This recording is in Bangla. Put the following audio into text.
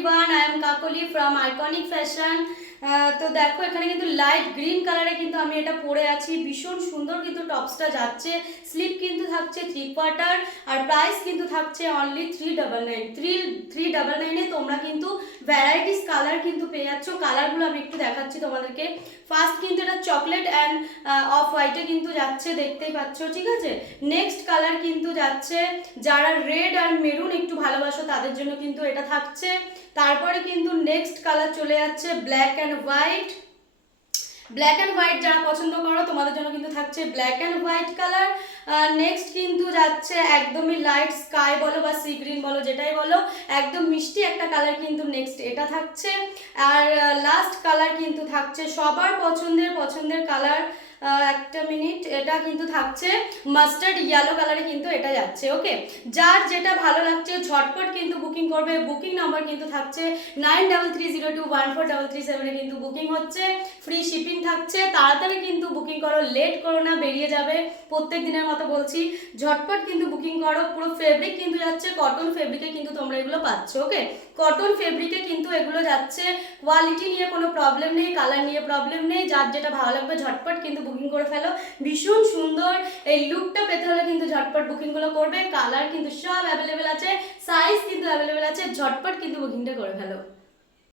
Everyone I am Kakali from Iconic Fashion. তো দেখো এখানে কিন্তু লাইট গ্রিন কালারে কিন্তু আমি এটা পরে আছি, ভীষণ সুন্দর কিন্তু টপসটা যাচ্ছে। স্লিপ কিন্তু থাকছে 3/4 আর প্রাইস কিন্তু থাকছে অনলি 399 তোমরা কিন্তু ভ্যারাইটিস কালার কিন্তু পেয়ে যাচ্ছ। কালারগুলো আমি একটু দেখাচ্ছি তোমাদেরকে। ফার্স্ট কিন্তু এটা চকলেট অ্যান্ড অফ হোয়াইটে কিন্তু যাচ্ছে, দেখতেই পাচ্ছ, ঠিক আছে। নেক্সট কালার কিন্তু যাচ্ছে, যারা রেড আর মেরুন একটু ভালোবাসো তাদের জন্য কিন্তু এটা থাকছে। তারপরে কিন্তু নেক্সট কালার চলে যাচ্ছে ব্ল্যাক অ্যান্ড হোয়াইট যারা পছন্দ করো তোমাদের জন্য কিন্তু থাকছে black and white colour. Next কিন্তু যাচ্ছে একদমই লাইট স্কাই বলো বা সি গ্রিন বলো, যেটাই বলো, একদম মিষ্টি একটা কালার কিন্তু নেক্সট এটা থাকছে। আর লাস্ট কালার কিন্তু থাকছে সবার পছন্দের কালার, একটা মিনিট, এটা কিন্তু থাকছে মাস্টার্ড ইয়েলো কালারে কিন্তু এটা যাচ্ছে। ওকে, যার যেটা ভালো লাগছে ঝটপট কিন্তু বুকিং করবে। বুকিং নাম্বার কিন্তু থাকছে 9330214337 কিন্তু বুকিং হচ্ছে, ফ্রি শিপিং থাকছে। তাড়াতাড়ি কিন্তু বুকিং করো, লেট করো না, বেরিয়ে যাবে। প্রত্যেক দিনের মতো বলছি, ঝটপট কিন্তু বুকিং করো। পুরো ফেব্রিক কিন্তু যাচ্ছে কটন ফেব্রিকে কিন্তু তোমরা এগুলো পাচ্ছ। ওকে, কটন ফেব্রিকে কিন্তু এগুলো যাচ্ছে, কোয়ালিটি নিয়ে কোনো প্রবলেম নেই, কালার নিয়ে প্রবলেম নেই। যার যেটা ভালো লাগবে ঝটপট কিন্তু বুকিং করে ফেলো। ভীষণ সুন্দর এই লুকটা পেতে হলে কিন্তু ঝটপট বুকিংগুলো করবে। কালার কিন্তু সব অ্যাভেলেবেল আছে, সাইজ কিন্তু অ্যাভেলেবেল আছে, ঝটপট কিন্তু বুকিংটা করে ফেলো।